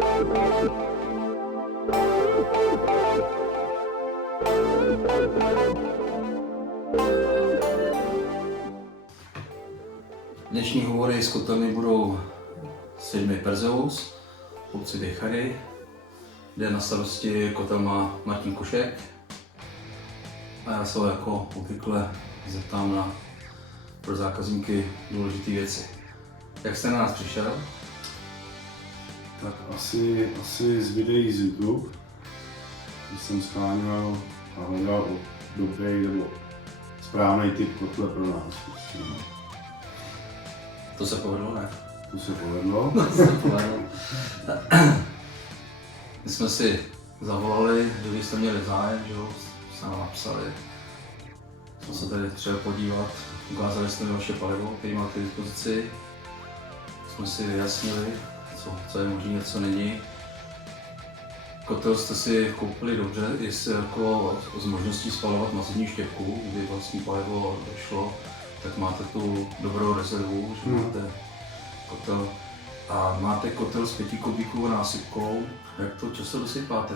Dnešní hovory z kotelny budou s firmy Perseus, v obci Běchary, kde na starosti kotel má Martin Košek. A já se ho jako obvykle zeptám na pro zákazníky důležité věci. Jak jste na nás přišel? Tak asi z videí z YouTube, když jsem sháněl a hledal dobrý nebo správný typ kotle pro nás. To se povedlo, ne? To se povedlo. My jsme si zavolali, že když jste měli zájem, že jo, jste nám napsali. Jsme se tady třeba podívat, ukázali jste mi vaše palivo, které máte k dispozici. Jsme si vyjasnili, co je možné, co není. Kotel jste si koupili dobře, jestli jako s možností spalovat masivní štěpku, kdy vlastní palivo došlo, tak máte tu dobrou rezervu, že máte kotel. A máte kotel s 5 kubíkovou násypkou, jak to často dosypáte?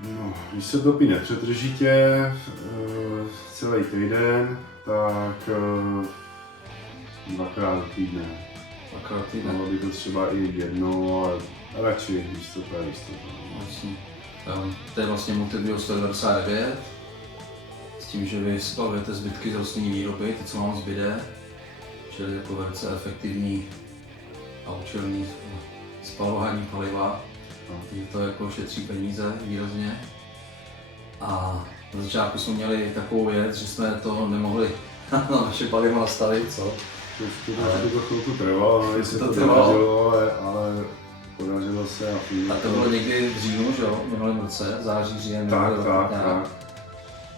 No, když se topí nepřetržitě celý týden, tak dvakrát do týdne. Dvakrát týdne? Bylo by to třeba i jednou, ale radši, když to je jistota. Vlastně. To je vlastně Multibio 199, s tím, že vy spalujete zbytky z rostlinní výroby, to, co vám zbyde, čili jako velice efektivní a účelný spalování paliva. Takže to jako šetří peníze výrazně. A na začátku jsme měli takovou věc, že jsme to nemohli na naše palivo nastavit, co? To chvilku trvalo, jestli to podařilo, ale podařilo se. A to bylo někdy v říjnu, že jo, minulém roce, září, říjen. Tak.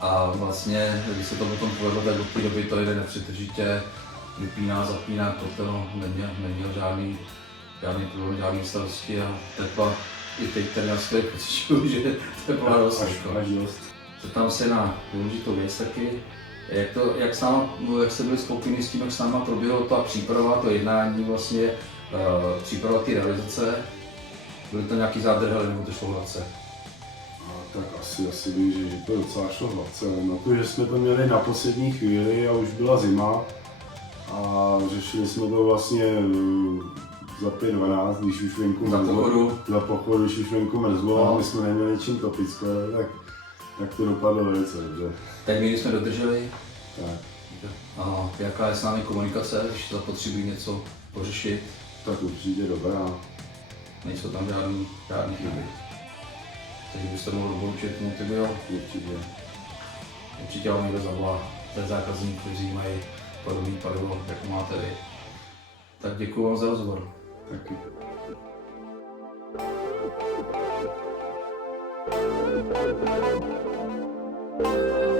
A vlastně, když se to potom povedlo, tak od té doby to jde nepřetržitě, vypíná, zapíná kotel, neměl žádný problém, žádný starosti a tepla i teď tady na své pocituju, že tepla dost. Zeptám se na důležitou věc taky, jak jste byli spokojeni s tím, jak s náma proběhlo ta příprava, to jednání vlastně, příprava té realizace, byly to nějaký zádrhely nebo to šlo hladce? Tak asi bych, že to docela šlo hladce, na to, že jsme to měli na poslední chvíli a už byla zima a řešili jsme to vlastně za 5:12, když už venku za pochodu, když už venku mrzlo a my jsme neměli čím topit skoro, tak to dopadlo velice dobře. Tak my jsme dodrželi. Tak. A jaká je s námi komunikace, když zapotřebují něco pořešit? Tak určitě dobrá. Nejsou tam žádný chyby. Takže byste mohli doporučit Multibio? Určitě vám někdo zavolá. To je zákazník, kteří mají podobný palivo, jako máte vy. Tak děkuji vám za rozhovor. Taky. Thank you.